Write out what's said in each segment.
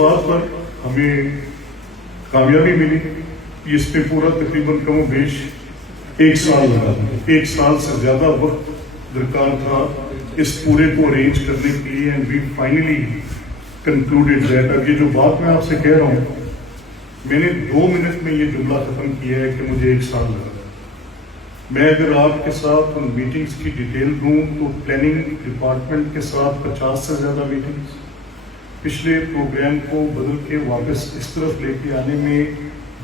بات پر ہمیں کامیابی ملی. اس پہ پورا تقریباً کم و بیش 1 سال لگا. 1 سال سے زیادہ وقت درکار تھا اس پورے کو ارینج کرنے کے لیے. And we finally concluded that. اب یہ جو بات میں آپ سے کہہ رہا ہوں, میں نے 2 منٹ میں یہ جملہ ختم کیا ہے کہ مجھے 1 سال لگا. میں اگر آپ کے ساتھ ان میٹنگز کی ڈیٹیل دوں تو پلاننگ ڈپارٹمنٹ کے ساتھ 50 سے زیادہ میٹنگز, پچھلے پروگرام کو بدل کے واپس اس طرف لے کے آنے میں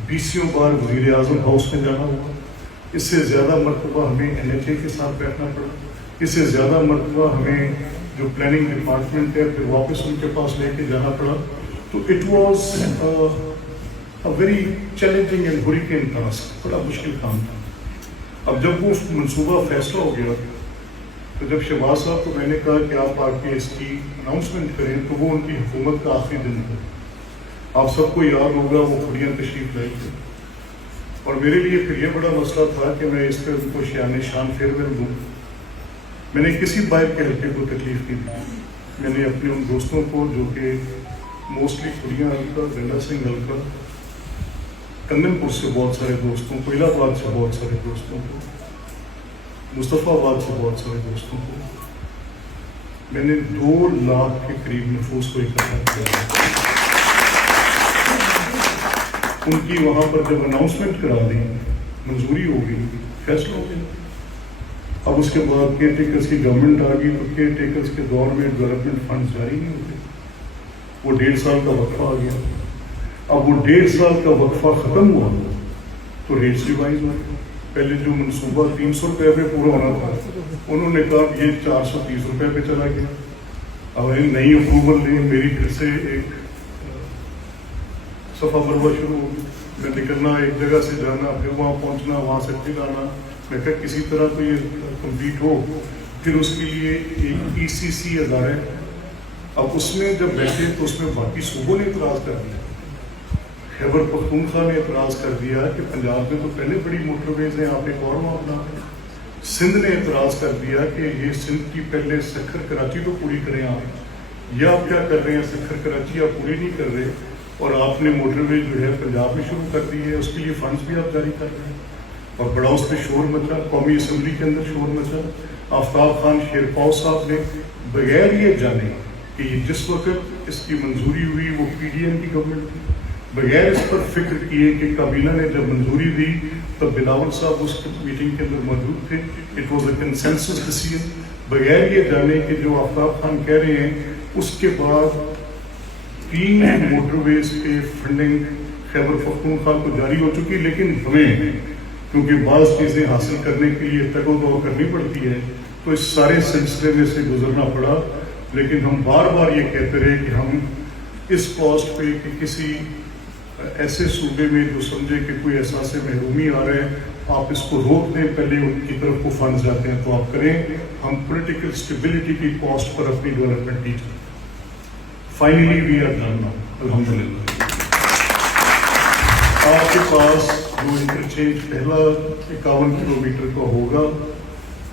20 بار وزیر اعظم ہاؤس میں جانا ہوا. اس سے زیادہ مرتبہ ہمیں NHA کے ساتھ بیٹھنا پڑا. اس سے زیادہ مرتبہ ہمیں جو پلاننگ ڈپارٹمنٹ ہے پھر واپس ان کے پاس لے کے جانا پڑا. تو it was a very challenging and hurricane task. بڑا مشکل کام تھا. اب جب وہ منصوبہ فیصلہ ہو گیا تو جب شہباز صاحب کو میں نے کہا کہ آپ آ کے اس کی اناؤنسمنٹ کریں, تو وہ ان کی حکومت کا آخری دن تھا. آپ سب کو یاد ہوگا وہ کھڑیاں تشریف لائی تھی, اور میرے لیے پھر یہ بڑا مسئلہ تھا کہ میں اس پہ ان کو شان فیئرویل دوں. میں نے کسی بائک کے حلقے کو تکلیف نہیں دی. میں نے اپنے ان دوستوں کو جو کہ موسٹلی کھڑیاں حلقہ, گنڈا سنگھ حلقہ, کنگن پور سے بہت سارے دوستوں کو, الہ آباد سے بہت سارے دوستوں کو, مصطفیٰ آباد سے بہت سارے دوستوں کو, میں نے 2 لاکھ کے قریب نفوس کو اکٹھا کیا. ان کی وہاں پر جب اناؤنسمنٹ کرا دی, منظوری ہو گئی, فیصلہ ہو گیا. اب اس کے بعد کیئر ٹیکرز کی گورنمنٹ آ گئی, تو کیئر ٹیکرز کے دور میں ڈیولپمنٹ فنڈ جاری نہیں ہوتے. وہ 1.5 سال کا وقفہ آ گیا. اب وہ 1.5 سال کا وقفہ ختم ہوا تو ریٹس ریوائز ہو گئے. پہلے جو منصوبہ 300 روپے پہ پورا ہونا تھا, انہوں نے کہا کہ یہ 430 روپے پہ چلا گیا. اب نئی اپروول لی, میری پھر سے ایک صفحہ مروا شروع ہو گئی. میں نکلنا, ایک جگہ سے جانا, پھر وہاں پہنچنا, وہاں سے پھر آنا. میں کہا کسی طرح تو یہ کمپلیٹ ہو. پھر اس کے لیے ایک ECC ادارہ ہے. اب اس میں جب بیٹھے تو اس میں باقی صوبوں نے اعتراض کر دیا. خیبر پختونخوا نے اعتراض کر دیا کہ پنجاب میں تو پہلے بڑی موٹر ویز ہیں, آپ ایک اور وہاں بنا دیں. سندھ نے اعتراض کر دیا کہ یہ سندھ کی پہلے سکھر کراچی تو پوری کریں آپ, یہ آپ کیا کر رہے ہیں, سکھر کراچی آپ پوری نہیں کر رہے, اور آپ نے موٹر وے جو ہے پنجاب میں شروع کر دی ہے, اس کے لیے فنڈز بھی آپ جاری کر رہے ہیں. اور بڑا اس پہ شور مچا, قومی اسمبلی کے اندر شور مچا. آفتاب خان شیرپاؤ صاحب نے بغیر یہ جانے کہ یہ جس وقت اس کی منظوری ہوئی وہ PDM کی گورنمنٹ تھی, بغیر اس پر فکر کیے کہ کابینہ نے جب منظوری دی تب بلاول صاحب اس میٹنگ کے اندر موجود تھے. It was a consensus decision. بغیر یہ جانے کہ جو آفتاب خان کہہ رہے ہیں, اس کے بعد 3 موٹر ویز پہ فنڈنگ خیبر پختونخوا کو جاری ہو چکی. لیکن ہمیں کیونکہ بعض چیزیں حاصل کرنے کے لیے تگ و دو کرنی پڑتی ہے, تو اس سارے سلسلے میں سے گزرنا پڑا. لیکن ہم بار بار یہ کہتے رہے کہ ہم اس کاسٹ پہ کہ کسی ایسے صوبے میں جو سمجھے کہ کوئی احساس محرومی آ رہا ہے, آپ اس کو روک دیں, پہلے ان کی طرف کو فنڈز جاتے ہیں تو آپ کریں. ہم پولیٹیکل اسٹیبلٹی کی کاسٹ پر اپنی ڈیولپمنٹ کی finally we are done now, الحمدللہ. آپ کے پاس جو انٹرچینج پہلا 51 کلومیٹر کا ہوگا,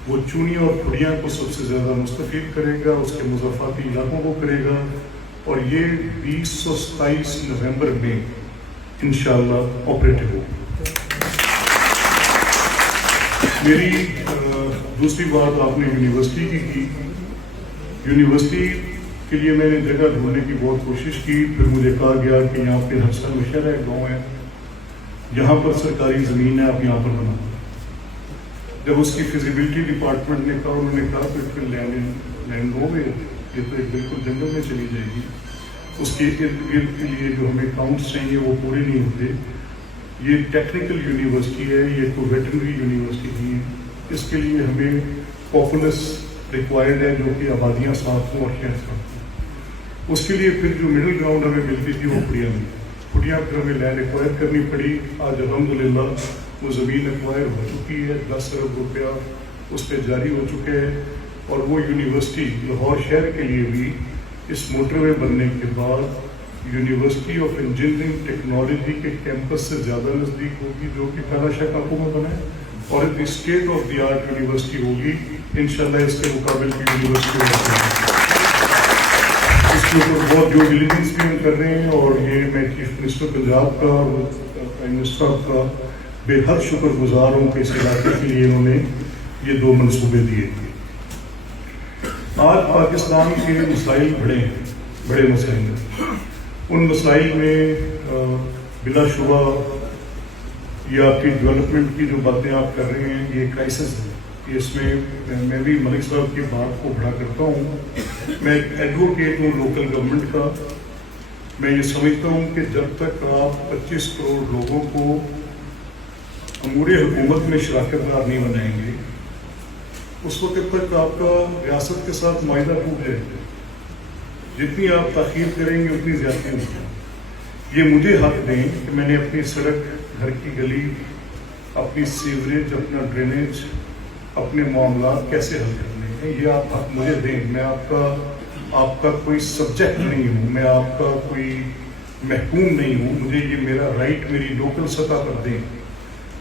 وہ چونی اور کھڑیاں کو سب سے زیادہ مستفید کرے گا, اس کے مضافاتی علاقوں کو کرے گا, اور یہ 2027 نومبر میں انشاءاللہ آپریٹو ہوگا. میری دوسری بات آپ نے یونیورسٹی کی. یونیورسٹی کے لیے میں نے جگہ ڈھونڈنے کی بہت کوشش کی. پھر مجھے کہا گیا کہ یہاں پہ حسن مشہر ہے, گاؤں ہے, یہاں پر سرکاری زمین ہے, آپ یہاں پر بنا. جب اس کی فیزیبلٹی ڈپارٹمنٹ نے کہا, انہوں نے کہا کہ پھر لینڈ ہو گئے, یہ تو ایک بالکل جنگل میں چلی جائے گی. اس کے ارد گرد کے لیے جو ہمیں کاؤنٹس چاہیے وہ پورے نہیں ہوتے. یہ ٹیکنیکل یونیورسٹی ہے, یہ کوئی ویٹرنری یونیورسٹی نہیں ہے. اس کے لیے ہمیں پاپولس ریکوائرڈ ہے, جو کہ آبادیاں ساتھ ہوں اور شہر ساتھ ہوں. اس کے لیے پھر جو مڈل گراؤنڈ ہمیں ملتی تھی وہ کھڑیاں میں, کھڑیاں پھر ہمیں لینڈ ایکوائر کرنی پڑی. آج الحمدللہ وہ زمین ایکوائر ہو چکی ہے, 10 ارب روپیہ اس پہ جاری ہو چکے ہیں. اور وہ یونیورسٹی لاہور شہر کے لیے بھی اس موٹر وے بننے کے بعد یونیورسٹی آف انجینئرنگ ٹیکنالوجی کے کیمپس سے زیادہ نزدیک ہوگی, جو کہ کالا شاہ کاکو میں بنا ہے, اور state of the art university ہوگی. انشاءاللہ اس کے مقابل کی یونیورسٹی ہوگی. اس کے اوپر بہت ڈیو ڈیلیجنس بھی ہم کر رہے ہیں، اور یہ میں چیف منسٹر پنجاب کا اور پرائم منسٹر کا بے حد شکر گزار ہوں کہ اس علاقے کے لیے انہوں نے یہ 2 منصوبے دیے تھے۔ آج پاکستان کے مسائل بڑے مسائل ہیں۔ ان مسائل میں بلا شبہ یہ آپ کی ڈیولپمنٹ کی جو باتیں آپ کر رہے ہیں یہ کرائسس ہے۔ اس میں میں بھی ملک صاحب کی بات کو بڑا کرتا ہوں۔ میں ایک ایڈوکیٹ ہوں لوکل گورنمنٹ کا۔ میں یہ سمجھتا ہوں کہ جب تک آپ 25 کروڑ لوگوں کو امور حکومت میں شراکت دار نہیں بنائیں گے، اس وقت تک آپ کا ریاست کے ساتھ معاہدہ ٹوٹ جائے گا۔ جتنی آپ تاخیر کریں گے اتنی زیادتی ہوگی۔ یہ مجھے حق دیں کہ میں نے اپنی سڑک، گھر کی گلی، اپنی سیوریج، اپنا ڈرینیج، اپنے معاملات کیسے حل کرنے ہیں، یہ آپ حق مجھے دیں۔ میں آپ کا کوئی سبجیکٹ نہیں ہوں، میں آپ کا کوئی محکوم نہیں ہوں، مجھے یہ میرا رائٹ میری لوکل سطح پر دیں۔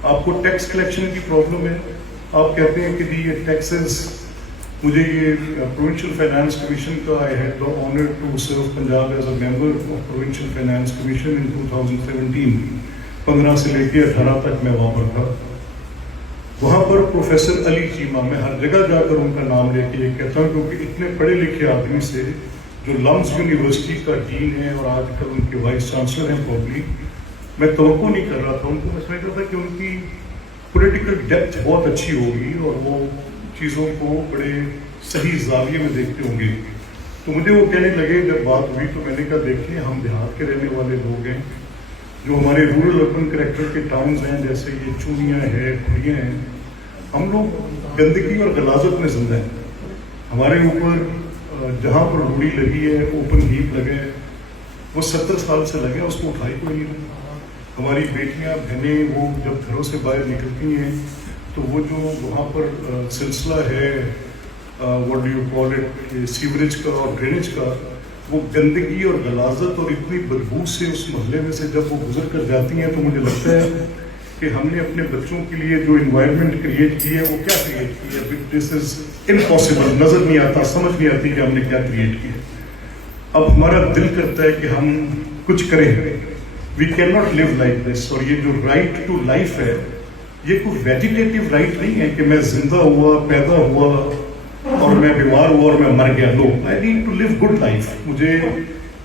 آپ کو ٹیکس کلیکشن کی پرابلم ہے، آپ کہتے ہیں کہ جی یہ ٹیکسز، مجھے یہ پروونشل فائنانس کمیشن کا I had the honor to serve Punjab as a member of Provincial Finance Commission in 2017۔ 15 سے لے کے 18 تک میں وہاں پر تھا۔ وہاں پر پروفیسر علی چیمہ، میں ہر جگہ جا کر ان کا نام لے کے یہ کہتا ہوں کیونکہ اتنے پڑھے لکھے آدمی سے جو لمز یونیورسٹی کا ڈین ہے اور آج کل ان کے وائس چانسلر ہیں پبلک، میں توقع نہیں کر رہا تھا ان کو۔ میں سمجھتا تھا کہ ان کی پولیٹیکل ڈیپتھ بہت اچھی ہوگی اور وہ چیزوں کو بڑے صحیح زاویے میں دیکھتے ہوں گے۔ تو مجھے وہ کہنے لگے، جب بات ہوئی تو میں نے کہا دیکھیں ہم دیہات کے رہنے والے لوگ ہیں، جو ہمارے رورل اربن کریکٹر کے ٹاؤنز ہیں جیسے یہ چونیاں ہیں، کھڑیاں ہیں، ہم لوگ گندگی اور غلاظت میں زندہ ہیں۔ ہمارے اوپر جہاں پر روڑی لگی ہے، اوپن ہیپ لگے، وہ 70 سال سے لگے، اس کو اٹھائی کوئی نہیں رہا۔ ہماری بیٹیاں بہنیں وہ جب گھروں سے باہر نکلتی ہیں تو وہ جو وہاں پر سلسلہ ہے what do you call it, sewerage کا اور ڈرینیج کا، وہ گندگی اور غلاظت اور اتنی بدبو سے اس محلے میں سے جب وہ گزر کر جاتی ہیں تو مجھے لگتا ہے کہ ہم نے اپنے بچوں کے لیے جو انوائرمنٹ کریٹ کی ہے وہ کیا کریٹ کی ہے۔ دس از امپاسبل، نظر نہیں آتا، سمجھ نہیں آتی کہ ہم نے کیا کریٹ کیا۔ اب ہمارا دل کرتا ہے کہ ہم کچھ کریں۔ We can not live like this. اور یہ جو رائٹ ٹو لائف ہے، یہ کوئی ویجیٹیٹیو رائٹ نہیں ہے کہ میں زندہ ہوا، پیدا ہوا اور میں بیمار ہوا اور میں مر گیا۔ لو، I need to live good life. مجھے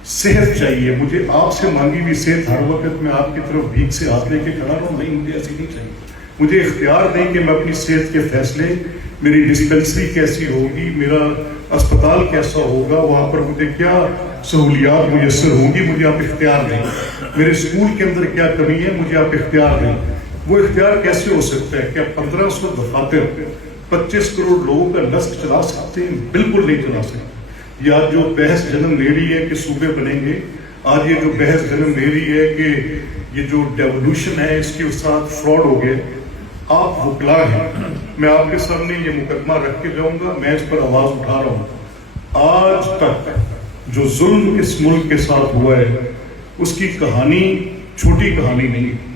صحت چاہیے، مجھے آپ سے مانگی ہوئی صحت ہر وقت میں آپ کی طرف بھیک سے ہاتھ لے کے کھڑا رہوں، نہیں، مجھے ایسی نہیں چاہیے۔ مجھے اختیار دیں کہ میں اپنی صحت کے فیصلے، میری ڈسپنسری کیسی ہوگی، میرا اسپتال کیسا ہوگا، وہاں پر مجھے کیا سہولیات میسر ہوں گی، مجھے آپ اختیار دیں۔ میرے اسکول کے اندر کیا کمی ہے، مجھے آپ اختیار دیں۔ وہ اختیار کیسے ہو سکتا ہے؟ کیا 1500 دفاتر 25 کروڑ لوگوں کا نسق چلا سکتے ہیں؟ بالکل نہیں چلا سکتے۔ یہ آج جو بحث جنم لے رہی ہے کہ صوبے بنیں گے، آج یہ جو بحث جنم لے رہی ہے کہ یہ جو ڈیولوشن ہے اس کے ساتھ فراڈ ہو گئے، آپ وکلا ہیں، میں آپ کے سامنے یہ مقدمہ رکھ کے جاؤں گا، میں اس پر آواز اٹھا رہا ہوں۔ آج تک جو ظلم اس ملک کے ساتھ ہوا ہے اس کی کہانی چھوٹی کہانی نہیں ہے۔